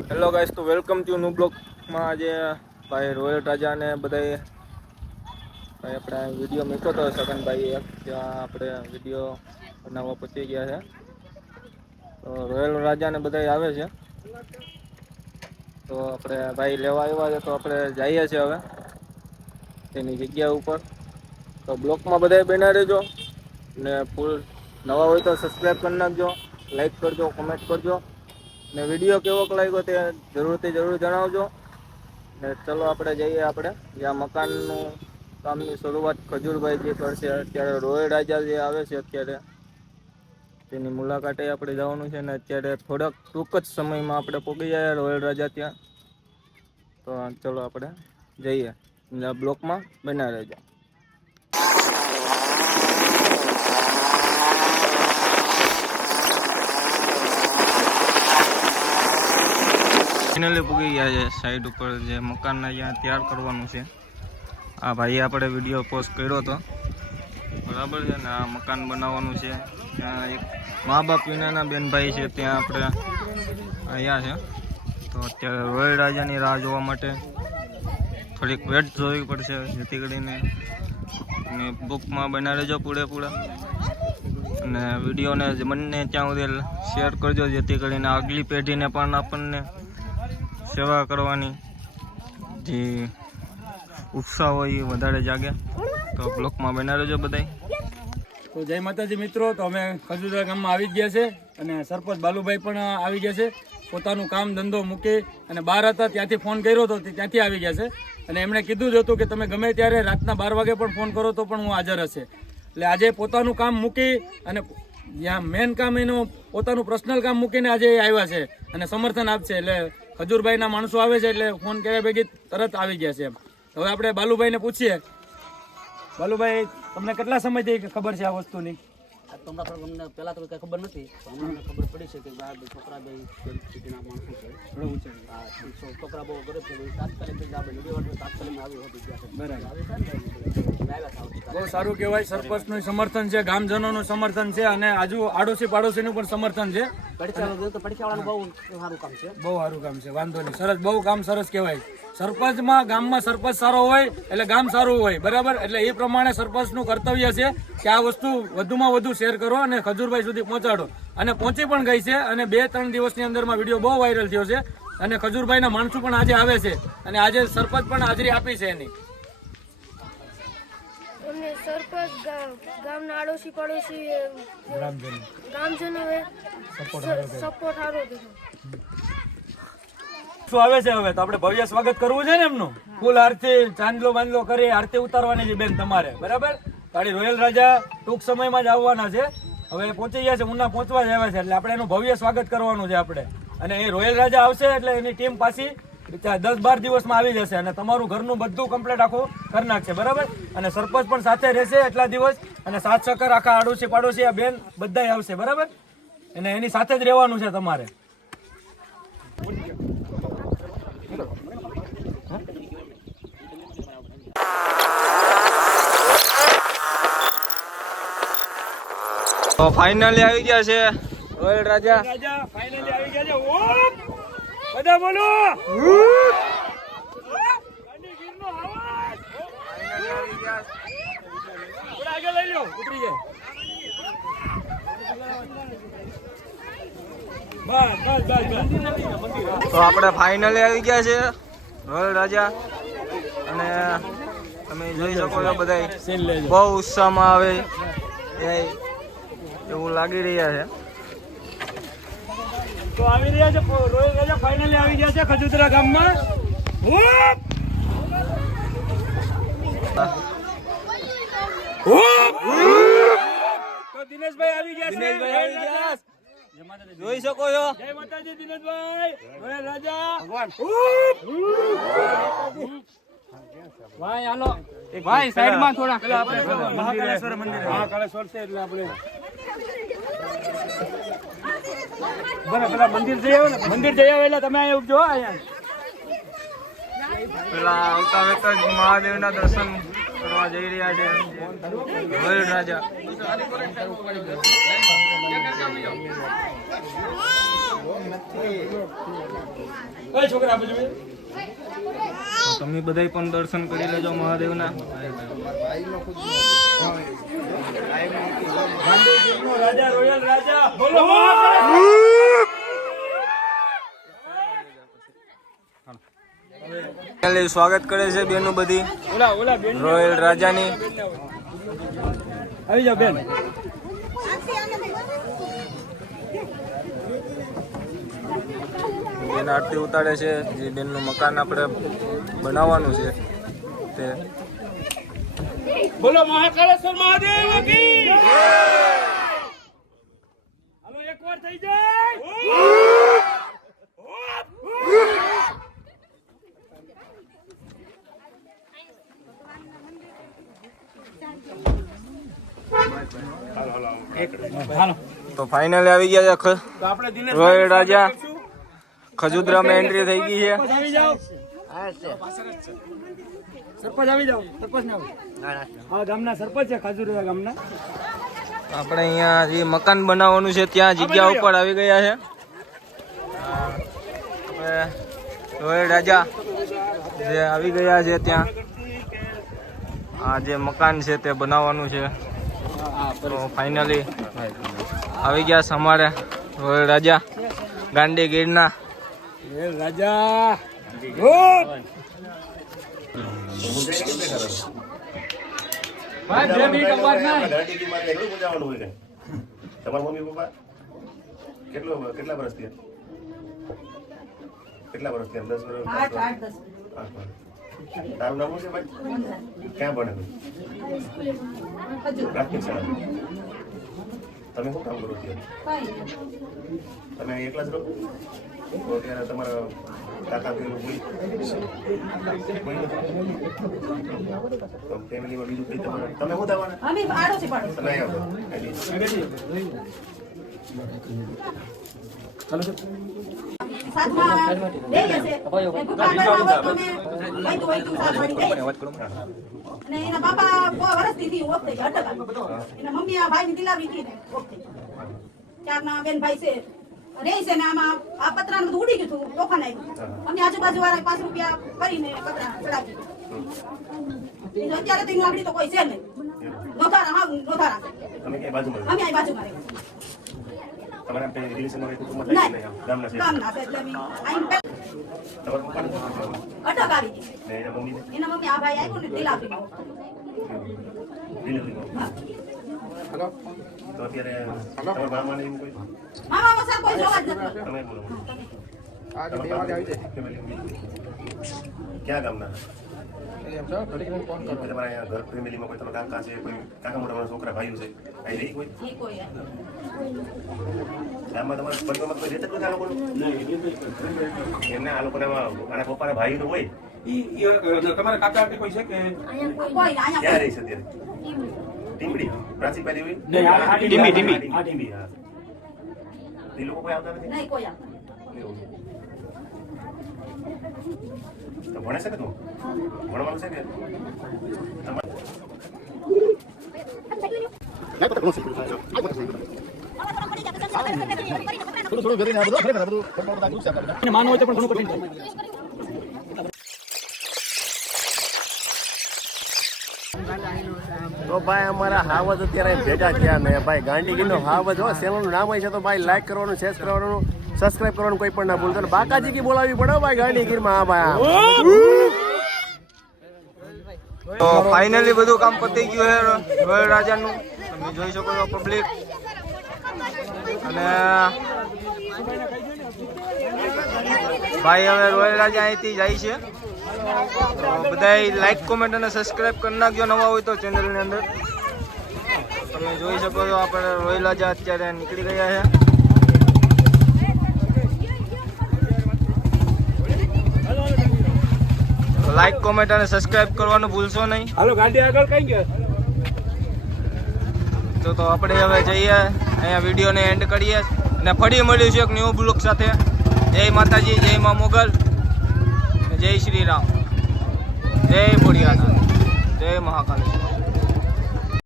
Hello guys, તો welcome to new બ્લોગમાં. આજે ભાઈ રોયલ રાજા ને બધાએ ભાઈ આપણે વિડીયો મૂક્યો હતો સગનભાઈ ત્યાં આપણે વિડીયો બનાવવા પહોંચી ગયા છે. તો રોયલ રાજાને બધા આવે છે, તો આપણે ભાઈ લેવા આવ્યા છે. તો આપણે જઈએ છીએ હવે તેની જગ્યા ઉપર. તો બ્લોગમાં બધા બના રહેજો ને ફૂલ નવા હોય તો સબસ્ક્રાઈબ કરી નાખજો, લાઈક કરજો, કોમેન્ટ કરજો ને વિડીયો કેવોક લાગ્યો તે જરૂર જણાવજો. ને ચલો આપણે જઈએ. આપણે જ્યાં મકાનનું કામની શરૂઆત ખજૂરભાઈ જે કરશે, અત્યારે રોયલ રાજા જે આવે છે અત્યારે તેની મુલાકાતે આપણે જવાનું છે. ને અત્યારે થોડાક ટૂંક જ સમયમાં આપણે પહોંચી જાય રોયલ રાજા ત્યાં. તો ચલો આપણે જઈએ, બ્લોકમાં બના રહેજો. ફાઇનલી પૂગી ગયા છે સાઈડ ઉપર, જે મકાનના અહીંયા તૈયાર કરવાનું છે. આ ભાઈએ આપણે વિડીયો પોસ્ટ કર્યો હતો, બરાબર છે ને. આ મકાન બનાવવાનું છે. ત્યાં એક મા બાપ વિનાના બેનભાઈ છે, ત્યાં આપણે અહીંયા છે. તો અત્યારે રોયલ રાજાની રાહ જોવા માટે થોડીક વેટ જોવી પડશે, જેથી કરીને અને બુકમાં બના રહેજો પૂરેપૂરા. અને વિડીયોને બંને ત્યાં સુધી શેર કરજો, જેથી કરીને આગલી પેઢીને પણ આપણને સેવા કરવાની જે ઉત્સાહ હોય એ વધારે જાગે. તો બ્લોકમાં બના રહેજો બધાય. તો જય માતાજી મિત્રો, તો અમે ખજૂરા ગામમાં આવી ગયા છે અને સરપંચ બાલુભાઈ પણ આવી ગયા છે. પોતાનું કામ ધંધો મૂકી અને બહાર હતા ત્યાંથી ફોન કર્યો હતો, ત્યાંથી આવી ગયા છે. અને એમણે કીધું જ હતું કે તમે ગમે ત્યારે રાતના 12 વાગે પણ ફોન કરો તો પણ હું હાજર હશે. એટલે આજે પોતાનું કામ મૂકી અને જ્યાં મેન કામ એનું પોતાનું પર્સનલ કામ મૂકીને આજે આવ્યા છે અને સમર્થન આપશે. એટલે ખજૂરભાઈના માણસો આવે છે એટલે ફોન કર્યા ભેગી તરત આવી ગયા છે. હવે આપણે બાલુભાઈને પૂછીએ. બાલુભાઈ, તમને કેટલા સમયથી ખબર છે આ વસ્તુની? અમને પહેલા તો કઈ ખબર નથી, અમને ખબર પડી છે કે છોકરા બે સિટીના માણસો છે. છોકરા બહુ ગરીબ છે, તાત્કાલિક આવી હતી. બહુ સારું કહેવાય. સરપંચનું સમર્થન છે, ગામજનોનું સમર્થન છે અને આડોશી પાડોશીનું પણ સમર્થન છે. પડીખાવાળાનું બહુ સારું કામ છે. બહુ સારું કામ છે, વાંધો નહીં. સરસ, બહુ કામ સરસ કહેવાય. સરપંચમાં ગામમાં સરપંચ સારો હોય એટલે ગામ સારું હોય, બરાબર. એટલે એ પ્રમાણે સરપંચનું કર્તવ્ય છે કે આ વસ્તુ વધુમાં વધુ શેર કરો અને ખજૂરભાઈ સુધી પહોંચાડો. અને પહોંચી પણ ગઈ છે અને 2-3 દિવસની અંદરમાં વિડીયો બહુ વાયરલ થયો છે. અને ખજૂરભાઈના માણસો પણ આજે આવે છે અને આજે સરપંચ પણ હાજરી આપી છે એની. સરપંચ ગામના આડોશી પડોશી ગામજનોએ સપોર્ટ સારો દીધો. શું આવે છે હવે તો આપણે ભવ્ય સ્વાગત કરવું છે ને એમનું. ફૂલ આરતી ચાંદલો બાંદલો કરી આરતી ઉતારવાની છે બેન તમારે, બરાબર. તારી રોયલ રાજા ટૂંક સમયમાં જ આવવાના છે. હવે પહોંચી ગયા છે, ઉના પહોંચવા જ આવ્યા છે. એટલે આપણે એનું ભવ્ય સ્વાગત કરવાનું છે આપણે. અને એ રોયલ રાજા આવશે એટલે એની ટીમ પાછી 10-12 દિવસમાં આવી જશે અને તમારું ઘરનું બધું કમ્પ્લીટ આખું કરી નાખશે, બરાબર. અને સરપંચ પણ સાથે રહેશે એટલા દિવસ. અને સાથ સહકાર આખા આડોશી પાડોશી આ બેન બધા આવશે, બરાબર. અને એની સાથે જ રહેવાનું છે તમારે. તો ફાઇનલી આવી ગયા છે રોયલ રાજા. ફાઇનલી આવી ગયા છે. ઓમ બધા બોલો. આગળ લઈ લો, ઉતરી જાય. તો આપણે ફાઇનલી આવી ગયા છે રોયલ રાજા. અને તમે જોઈ શકો છો બધા બહુ ઉત્સાહમાં આવે એવું લાગી રહ્યા છે. તો આવી રહ્યા છે રોયલ રાજા, ફાઇનલી આવી ગયા છે ખજૂરા ગામમાં. તો દિનેશભાઈ આવી ગયા છે. જોઈ શકો છો. જય માતાજી દિનેશભાઈ. રોયલ રાજા ભગવાન. ભાઈ હાલો ભાઈ સાઈડમાં થોડા. પેલા આપણે મહાકાલેશ્વર મંદિર, મહાકાલેશ્વર છે એટલે આપણે પેલા મંદિર જઈ આવો ને. મંદિર જઈ આવો એટલે તમે અહીંયા ઉભજો. અહીંયા પેલા આવતા વખતે મહાદેવના દર્શન કરવા જઈ રહ્યા છે રોયલ રાજા. ઓય છોકરા બાજુ તો તમે બધા પણ દર્શન કરી લેજો મહાદેવના. રાજા રોયલ રાજા બોલો સ્વાગત કરે છે બેનું બધી ઓલા બેન રોયલ રાજાની. આવી જાઓ બેન. બેન આરતી ઉતારે છે. જે બેનનું મકાન આપણે બનાવવાનું છે તે. બોલો મહાકાળેશ્વર મહાદેવ કી હાલો એકવાર થઈ જાય. તો ફાઇનલી આવી ગયા છે રોયલ રાજા. ખજુદરામાં એન્ટ્રી થઈ ગઈ છે. આવી જાઓ સરપંચ આવી જાઓ. સરપંચ ના હા ગામના સરપંચ છે ખાજુરા ગામના. આપણે અહીંયા જે મકાન બનાવવાનું છે ત્યાં જગ્યા ઉપર આવી ગયા છે. આપણે રોયલ રાજા જે આવી ગયા છે ત્યાં આ જે મકાન છે તે બનાવવાનું છે. તો ફાઇનલી આવી ગયા છે અમારે રોયલ રાજા ગાંડી ગીરના. રાજા તમારા મમ્મી પપ્પા કેટલા વર્ષ થયા? કેટલા વર્ષ થયા? 10 વર્ષ? 8 વર્ષ. તારું નામ શું છે ભાઈ? ક્યાં ભણે? પ્રાથમિક શાળા. તમે શું કામ કરો છો? તમે એકલા જ રહો? તો ત્યારે તમારા કાકા ફેમિલીમાં બીજું કઈ તમારે તમે શું થવાના? તમે એના બાપા બહુ વર્ષથી ઓફ થઈ ગયા. એના મમ્મી આ ભાઈ ની દિલાવી હતી ને ઓફ થઈ ગયા. ચારના બેન ભાઈ છે રહે છે ને આમાં આ પતરાનું બધું ઉડી ગયું હતું. તોફાન આવ્યું. અમે આજુબાજુ વાળા 5 રૂપિયા કરીને પતરા ચડાવી દીધું. અત્યારે તો એનું આગળ તો કોઈ છે નહીં. નોધારા હા નોધારા તમે કઈ બાજુમાં અમે આ બાજુમાં રહે. તમારા આપણે રિલેશનમાં રહે કુટુંબમાં થાય નહીં ગામના છે કામના છે એટલે અમે આઈન તમારા પપ્પાને અટક આવી ગઈ. ને એના મમ્મીને એના મમ્મી આ ભાઈ આવ્યું ને દિલાવી ડિલિવરીમાં તો અત્યારે તમારા મામાને એવું કોઈ મામા સર કોઈ જોવા જ નથી. તમે બોલો ક્યાં ગામના? તમારા અહીંયા ઘર ફેમિલીમાં કોઈ તમારા કાકા છે, કોઈ કાકા મોટા છોકરા ભાઈઓ છે, અહીં રહી કોઈ ઈ કોઈ ગામમાં તમારા પરિવારમાં કોઈ રહેતા જ નથી આ લોકોનું? એમને આ લોકોને આના પપ્પાના ભાઈઓ હોય તમારા કાકા કોઈ છે કે કોઈ અહીંયા ક્યાં રહી છે અત્યારે? ટીમડી પ્રાચી પાડી હોય ટીમી હા. એ લોકો કોઈ આવતા નથી? નહીં કોઈ આવતા. એવું. તો ભણે છે ને તું? ભણવાનું છે કે માનવું હોય તો પણ ઘણું કઠિન છે. તો ભાઈ અમારા હાવજ અત્યારે ભેગા થયા ને ભાઈ ગાંડીગીરનો હાવજ હો ચેનલનું નામ હોય છે તો ભાઈ લાઈક કરવાનું, શેર કરવાનું, સબસ્ક્રાઇબ કરવાનું કોઈ પણ ના ભૂલતો. ને બાકાજી કી બોલાવી પડે ભાઈ ગાંડીગીરમાં. હા ભાઈ તો ફાઇનલી બધું કામ પતી ગયું છે રોયલ રાજાનું. તમે જોઈ શકો છો પબ્લિક. અને ભાઈ હવે રોયલ રાજા અહીંથી જાય છે. બધા લાઈક કોમેન્ટ અને સબસ્ક્રાઇબ કરી નાખજો નવા હોય તો ચેનલની અંદર. તમે જોઈ શકો છો આપણે રોયલ રાજા અત્યારે નીકળી ગયા છે. લાઈક કોમેન્ટ અને સબસ્ક્રાઇબ કરવાનું ભૂલશો નહીં. હાલો ગાડી આગળ કઈ ગયા. તો આપણે હવે જઈએ અહીંયા વિડીયોને એન્ડ કરીએ અને ફરી મળ્યું છે એક ન્યૂ બ્લોગ સાથે. જય માતાજી, જય મા મોગલ, જય શ્રી રામ, જય ભોળિયાનાથ, જય જય મહાકાલેશ્વર.